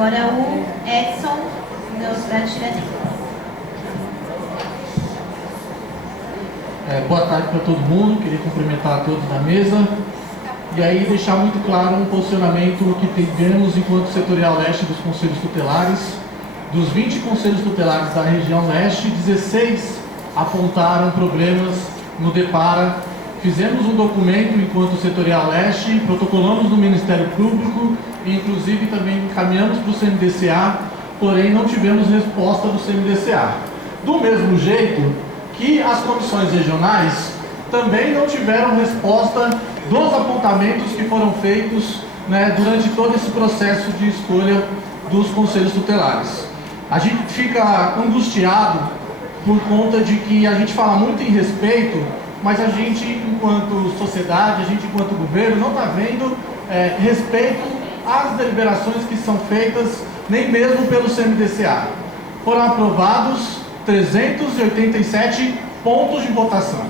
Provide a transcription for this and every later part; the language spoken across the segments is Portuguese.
Agora o Edson, da cidade Tiradentes. Boa tarde para todo mundo, queria cumprimentar a todos da mesa e aí deixar muito claro um posicionamento que tivemos enquanto setorial leste dos conselhos tutelares. Dos 20 conselhos tutelares da região leste, 16 apontaram problemas no DEPARA. Fizemos um documento enquanto setorial leste, protocolamos no Ministério Público e inclusive também encaminhamos para o CMDCA, porém não tivemos resposta do CMDCA. Do mesmo jeito que as comissões regionais também não tiveram resposta dos apontamentos que foram feitos, né, durante todo esse processo de escolha dos conselhos tutelares. A gente fica angustiado por conta de que a gente fala muito em respeito, mas a gente, enquanto sociedade, a gente, enquanto governo, não está vendo respeito às deliberações que são feitas, nem mesmo pelo CMDCA. Foram aprovados 387 pontos de votação.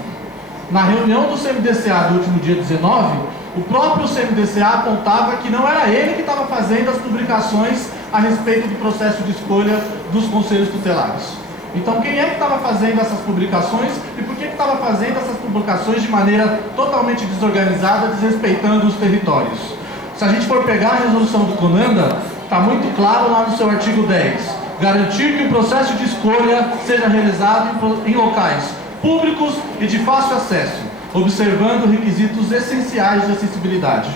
Na reunião do CMDCA do último dia 19, o próprio CMDCA apontava que não era ele que estava fazendo as publicações a respeito do processo de escolha dos conselhos tutelares. Então, quem é que estava fazendo essas publicações e por que estava fazendo essas publicações de maneira totalmente desorganizada, desrespeitando os territórios? Se a gente for pegar a resolução do CONANDA, está muito claro lá no seu artigo 10, garantir que o processo de escolha seja realizado em locais públicos e de fácil acesso, observando requisitos essenciais de acessibilidade.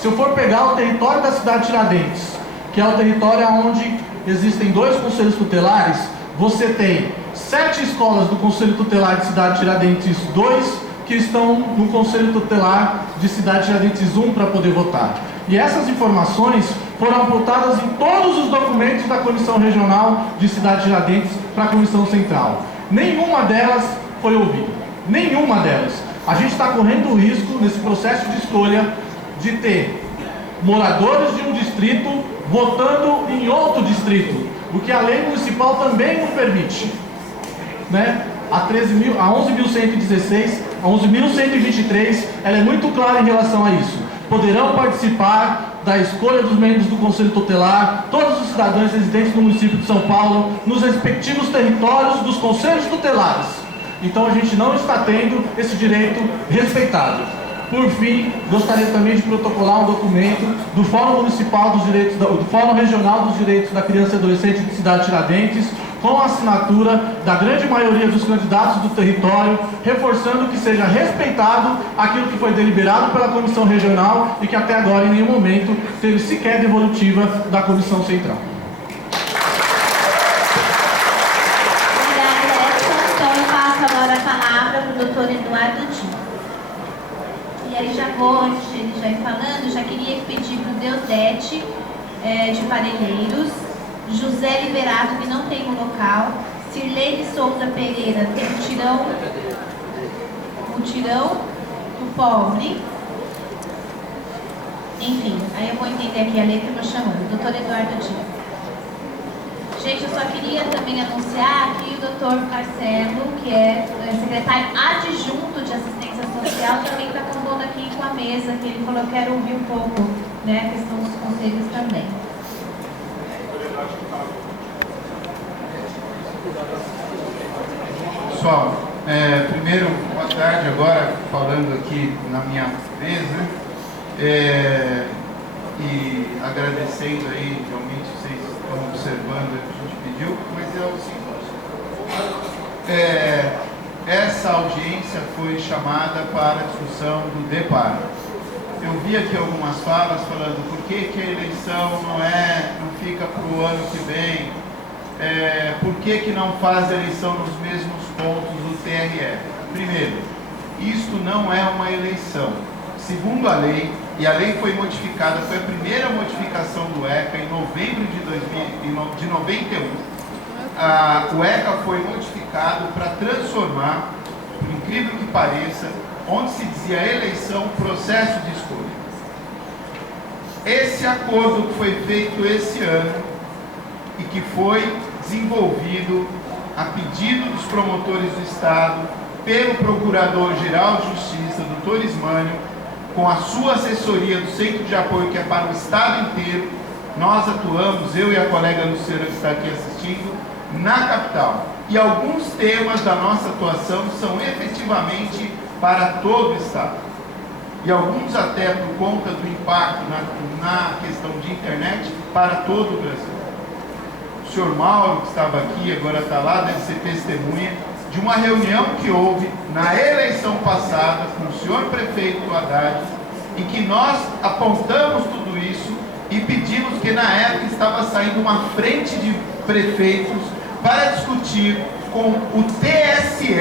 Se eu for pegar o território da cidade de Tiradentes, que é o território onde existem 2 conselhos tutelares, você tem 7 escolas do Conselho Tutelar de Cidade Tiradentes 2 que estão no Conselho Tutelar de Cidade Tiradentes 1 para poder votar. E essas informações foram apontadas em todos os documentos da Comissão Regional de Cidade Tiradentes para a Comissão Central. Nenhuma delas foi ouvida. Nenhuma delas. A gente está correndo o risco, nesse processo de escolha, de ter moradores de um distrito votando em outro distrito, o que a lei municipal também não permite, né? A 11.116, a 11.123, ela é muito clara em relação a isso. Poderão participar da escolha dos membros do Conselho Tutelar todos os cidadãos residentes no município de São Paulo, nos respectivos territórios dos Conselhos Tutelares. Então a gente não está tendo esse direito respeitado. Por fim, gostaria também de protocolar um documento do Fórum Municipal dos Direitos, do Fórum Regional dos Direitos da Criança e Adolescente de Cidade Tiradentes, com a assinatura da grande maioria dos candidatos do território, reforçando que seja respeitado aquilo que foi deliberado pela Comissão Regional e que até agora em nenhum momento teve sequer devolutiva da Comissão Central. Obrigada, Edson. Então eu passo agora a palavra para o Dr. Eduardo Dino. E aí já vou, antes de ele já ir falando, já queria pedir para o Deusdete de Parelheiros, José Liberato, que não tem um local, Sirlene Souza Pereira, tem mutirão do pobre. Enfim, aí eu vou entender aqui a letra e vou chamando. Doutor Eduardo Dino. Gente, eu só queria também anunciar que o doutor Marcelo, que é secretário adjunto de assistência social, também está compondo aqui com a mesa, que ele falou que quer ouvir um pouco, né, a questão dos conselhos também. Pessoal, primeiro, boa tarde, agora falando aqui na minha vez, né? E agradecendo aí, realmente vocês estão observando o que a gente pediu, mas é o seguinte, essa audiência foi chamada para a discussão do DEPAR. Eu vi aqui algumas falas falando por que a eleição não fica para o ano que vem, por que não faz a eleição nos mesmos pontos do TRE. Primeiro, isto não é uma eleição. Segundo a lei, e a lei foi modificada, foi a primeira modificação do ECA em novembro de 91. O ECA foi modificado para transformar, por incrível que pareça, onde se dizia eleição, processo de escolha. Esse acordo que foi feito esse ano e que foi desenvolvido a pedido dos promotores do Estado, pelo Procurador-Geral de Justiça, Dr. Ismânio, com a sua assessoria do Centro de Apoio, que é para o Estado inteiro, nós atuamos, eu e a colega Luciana que está aqui assistindo, na capital. E alguns temas da nossa atuação são efetivamente para todo o estado. E alguns até por conta do impacto na questão de internet para todo o Brasil. O senhor Mauro, que estava aqui, agora está lá, deve ser testemunha de uma reunião que houve na eleição passada com o senhor prefeito Haddad, em que nós apontamos tudo isso e pedimos que na época estava saindo uma frente de prefeitos para discutir com o TSE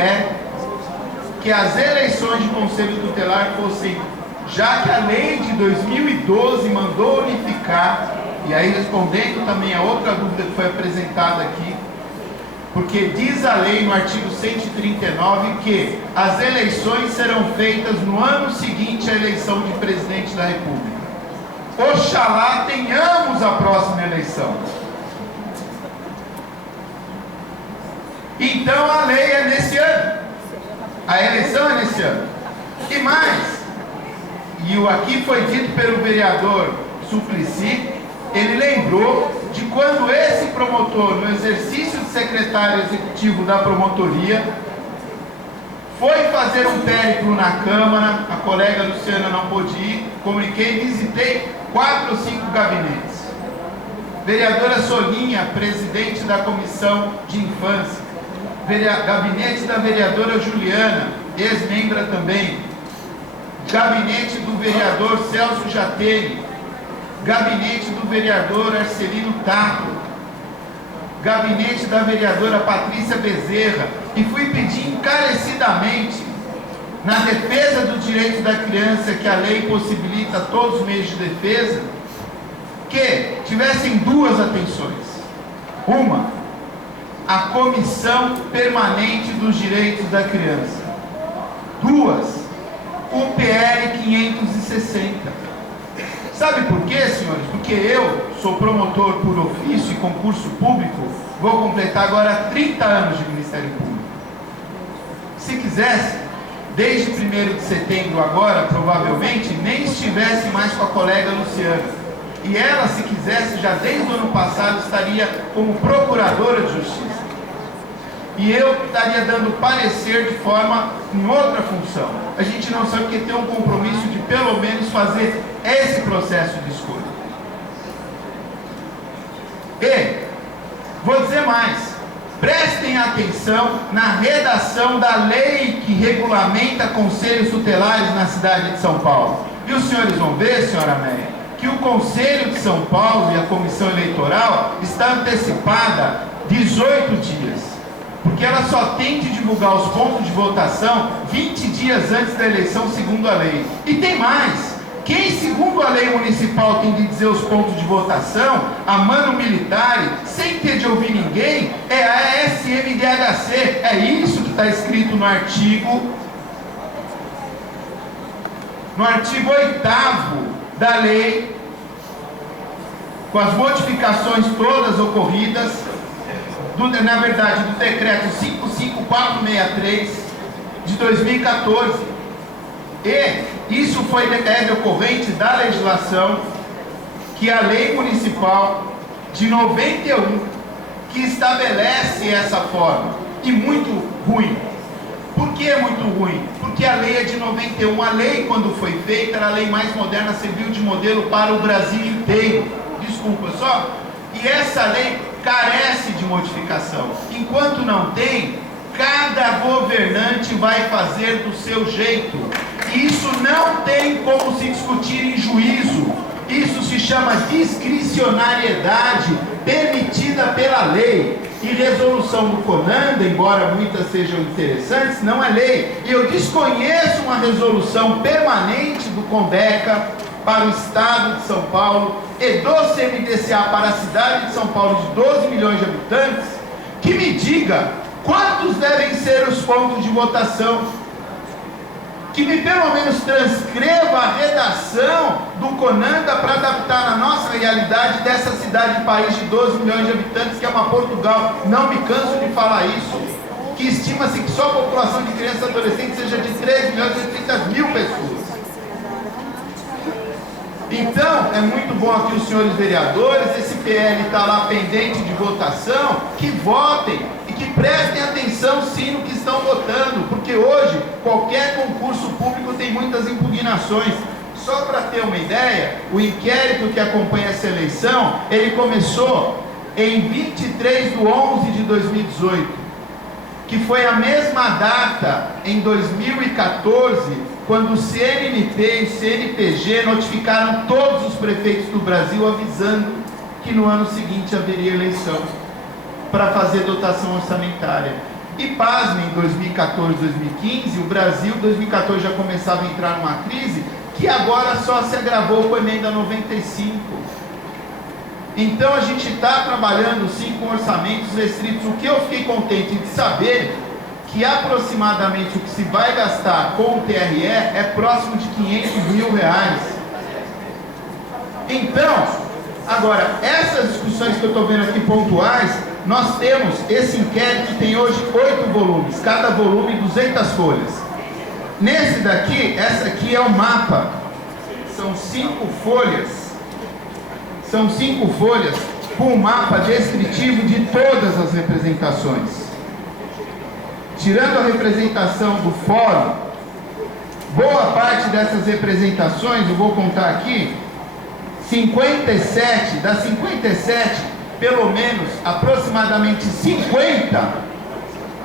que as eleições de Conselho Tutelar fossem, já que a lei de 2012 mandou unificar, e aí respondendo também a outra dúvida que foi apresentada aqui, porque diz a lei no artigo 139 que as eleições serão feitas no ano seguinte à eleição de presidente da República. Oxalá tenhamos a próxima eleição. Então a lei é nesse ano. A eleição é nesse ano. E mais, e aqui foi dito pelo vereador Suplicy, ele lembrou de quando esse promotor, no exercício de secretário executivo da promotoria, foi fazer um périplo na Câmara, a colega Luciana não pôde ir, comuniquei, visitei 4 ou 5 gabinetes. Vereadora Solinha, presidente da Comissão de Infância. Gabinete da vereadora Juliana, ex-membra também. Gabinete do vereador Celso Jatelli. Gabinete do vereador Arcelino Tato. Gabinete da vereadora Patrícia Bezerra. E fui pedir encarecidamente, na defesa dos direitos da criança, que a lei possibilita todos os meios de defesa, que tivessem 2 atenções. Uma, a Comissão Permanente dos Direitos da Criança. 2, o PL 560. Sabe por quê, senhores? Porque eu sou promotor por ofício e concurso público, vou completar agora 30 anos de Ministério Público. Se quisesse, desde 1º de setembro agora, provavelmente, nem estivesse mais com a colega Luciana. E ela, se quisesse, já desde o ano passado, estaria como procuradora de justiça. E eu estaria dando parecer de forma em outra função. A gente não sabe que tem um compromisso de pelo menos fazer esse processo de escolha. E, vou dizer mais, prestem atenção na redação da lei que regulamenta conselhos tutelares na cidade de São Paulo. E os senhores vão ver, senhora Amélia, que o Conselho de São Paulo e a Comissão Eleitoral está antecipada 18 dias. Porque ela só tem de divulgar os pontos de votação 20 dias antes da eleição, segundo a lei. E tem mais. Quem, segundo a lei municipal, tem de dizer os pontos de votação, a mano militar, sem ter de ouvir ninguém, é a SMDHC. É isso que está escrito no artigo 8º da lei, com as modificações todas ocorridas, na verdade, do decreto 55463 de 2014. E isso foi decorrente da legislação que a lei municipal de 91, que estabelece essa forma. E muito ruim. Por que é muito ruim? Porque a lei é de 91. A lei, quando foi feita, era a lei mais moderna, serviu de modelo para o Brasil inteiro. Desculpa só. E essa lei carece de modificação. Enquanto não tem, cada governante vai fazer do seu jeito. Isso não tem como se discutir em juízo. Isso se chama discricionariedade permitida pela lei. E resolução do CONANDA, embora muitas sejam interessantes, não é lei. E eu desconheço uma resolução permanente do CONDECA para o Estado de São Paulo e do CMDCA para a cidade de São Paulo de 12 milhões de habitantes, que me diga quantos devem ser os pontos de votação, que me pelo menos transcreva a redação do CONANDA para adaptar na nossa realidade dessa cidade e país de 12 milhões de habitantes, que é uma Portugal. Não me canso de falar isso, que estima-se que só a população de crianças e adolescentes seja de 3 milhões e 800 mil pessoas. Então, é muito bom aqui os senhores vereadores, esse PL está lá pendente de votação, que votem e que prestem atenção sim no que estão votando, porque hoje qualquer concurso público tem muitas impugnações. Só para ter uma ideia, o inquérito que acompanha essa eleição, ele começou em 23/11/2018, que foi a mesma data em 2014, quando o CNMP e o CNPG notificaram todos os prefeitos do Brasil avisando que no ano seguinte haveria eleição para fazer dotação orçamentária. E pasmem, em 2014, 2015, o Brasil, 2014 já começava a entrar numa crise que agora só se agravou com a emenda 95. Então a gente está trabalhando sim com orçamentos restritos. O que eu fiquei contente de saber que aproximadamente o que se vai gastar com o TRE é próximo de 500 mil reais. Então, agora, essas discussões que eu estou vendo aqui pontuais, nós temos, esse inquérito tem hoje 8 volumes, cada volume 200 folhas. Nesse daqui, essa aqui é o mapa, são 5 folhas, com um mapa descritivo de todas as representações. Tirando a representação do fórum, boa parte dessas representações, eu vou contar aqui, 57, das 57, pelo menos aproximadamente 50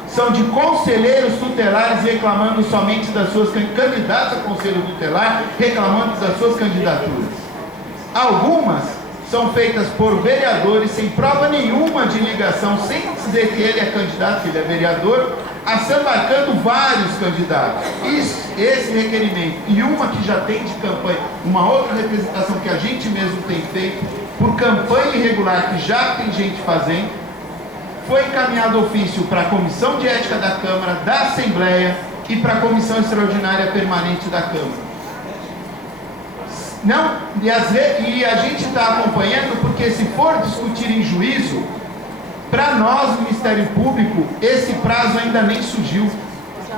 são de conselheiros tutelares reclamando somente das suas candidatos a conselho tutelar, reclamando das suas candidaturas. Algumas são feitas por vereadores sem prova nenhuma de ligação, sem dizer que ele é candidato, que ele é vereador, assambarcando vários candidatos. Esse requerimento e uma que já tem de campanha, uma outra representação que a gente mesmo tem feito, por campanha irregular, que já tem gente fazendo, foi encaminhado ofício para a Comissão de Ética da Câmara, da Assembleia e para a Comissão Extraordinária Permanente da Câmara. Não, e a gente está acompanhando, porque se for discutir em juízo, para nós, Ministério Público, esse prazo ainda nem surgiu.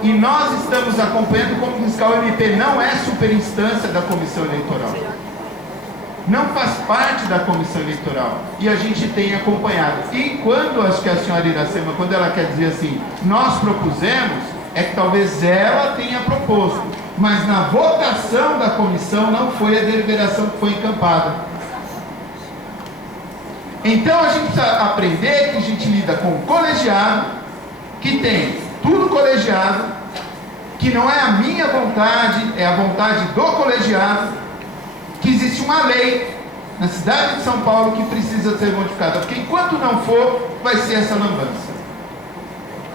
E nós estamos acompanhando como fiscal. O MP não é superinstância da Comissão Eleitoral. Não faz parte da Comissão Eleitoral. E a gente tem acompanhado. E quando, acho que a senhora Iracema, quando ela quer dizer assim, nós propusemos, é que talvez ela tenha proposto. Mas na votação da comissão não foi a deliberação que foi encampada. Então a gente precisa aprender que a gente lida com o colegiado, que tem tudo colegiado, que não é a minha vontade, é a vontade do colegiado, que existe uma lei na cidade de São Paulo que precisa ser modificada, porque enquanto não for, vai ser essa lambança.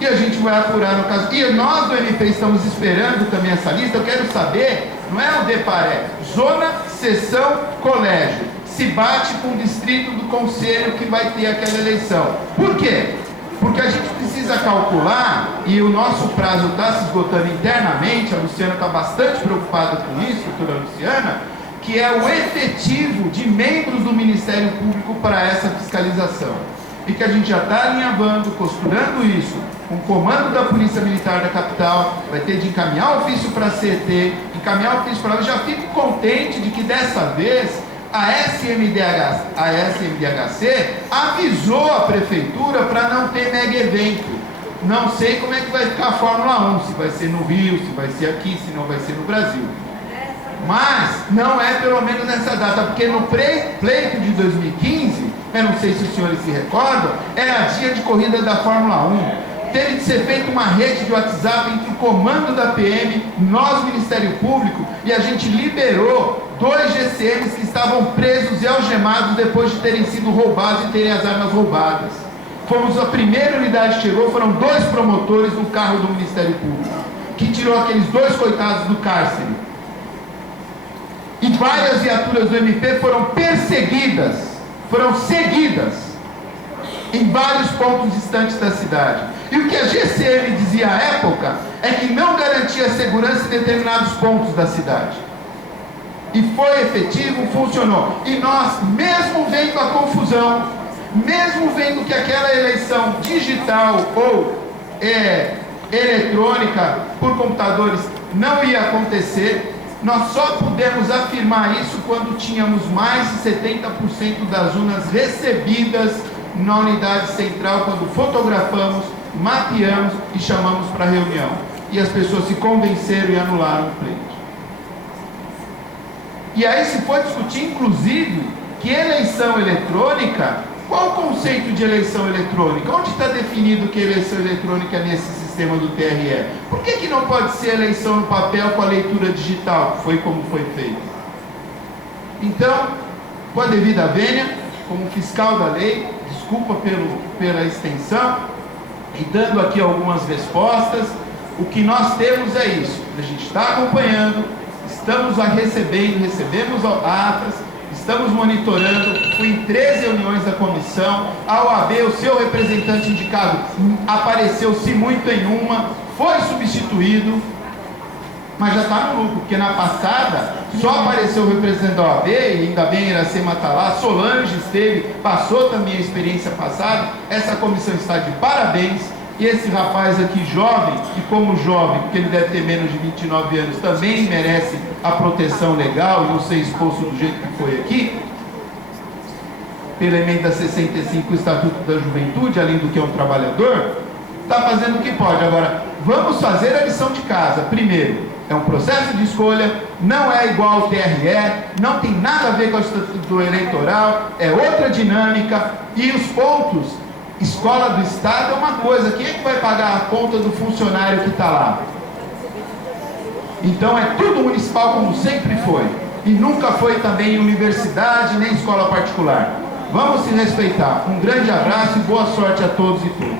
E a gente vai apurar no caso. E nós do MP estamos esperando também essa lista. Eu quero saber, não é o DEPARÉ, zona, seção, colégio. Se bate com o distrito do conselho que vai ter aquela eleição. Por quê? Porque a gente precisa calcular, e o nosso prazo está se esgotando internamente, a Luciana está bastante preocupada com isso, doutora Luciana, que é o efetivo de membros do Ministério Público para essa fiscalização. E que a gente já está alinhavando, costurando isso, com o comando da Polícia Militar da capital, vai ter de encaminhar ofício para a CET, encaminhar ofício para ela. Eu já fico contente de que dessa vez a SMDHC avisou a prefeitura para não ter mega evento. Não sei como é que vai ficar a Fórmula 1, se vai ser no Rio, se vai ser aqui, se não vai ser no Brasil. Mas não é pelo menos nessa data, porque no pleito de 2015, eu não sei se os senhores se recordam, era dia de corrida da Fórmula 1. Teve de ser feita uma rede de WhatsApp entre o comando da PM, nós, Ministério Público, e a gente liberou 2 GCMs que estavam presos e algemados depois de terem sido roubados e terem as armas roubadas. Fomos a primeira unidade que chegou, foram 2 promotores no carro do Ministério Público, que tirou aqueles 2 coitados do cárcere. E várias viaturas do MP foram perseguidas, foram seguidas em vários pontos distantes da cidade. E o que a GCM dizia à época é que não garantia segurança em determinados pontos da cidade. E foi efetivo, funcionou. E nós, mesmo vendo a confusão, mesmo vendo que aquela eleição digital ou eletrônica por computadores não ia acontecer, Nós só pudemos afirmar isso quando tínhamos mais de 70% das urnas recebidas na unidade central, quando fotografamos, mapeamos e chamamos para reunião. E as pessoas se convenceram e anularam o pleito. E aí se foi discutir, inclusive, que eleição eletrônica, qual o conceito de eleição eletrônica? Onde está definido que eleição eletrônica é nesse sistema do TRE? Por que não pode ser eleição no papel com a leitura digital, que foi como foi feito? Então, com a devida vênia, como fiscal da lei, desculpa pela extensão, e dando aqui algumas respostas, o que nós temos é isso: a gente está acompanhando, estamos recebemos atas, estamos monitorando. Fui em 13 reuniões da comissão, a OAB, o seu representante indicado, apareceu-se muito em uma, foi substituído, mas já está no lucro, porque na passada só apareceu o representante da OAB, e ainda bem, Iracema está lá, Solange esteve, passou também a experiência passada. Essa comissão está de parabéns. E esse rapaz aqui jovem, e como jovem, porque ele deve ter menos de 29 anos, também merece a proteção legal e não ser expulso do jeito que foi aqui, pela emenda 65 do Estatuto da Juventude, além do que é um trabalhador, está fazendo o que pode. Agora, vamos fazer a lição de casa. Primeiro, é um processo de escolha, não é igual ao TRE, não tem nada a ver com o Estatuto Eleitoral, é outra dinâmica, e os pontos, escola do Estado é uma coisa, quem é que vai pagar a conta do funcionário que está lá? Então é tudo municipal como sempre foi, e nunca foi também universidade nem escola particular. Vamos se respeitar. Um grande abraço e boa sorte a todos e todas.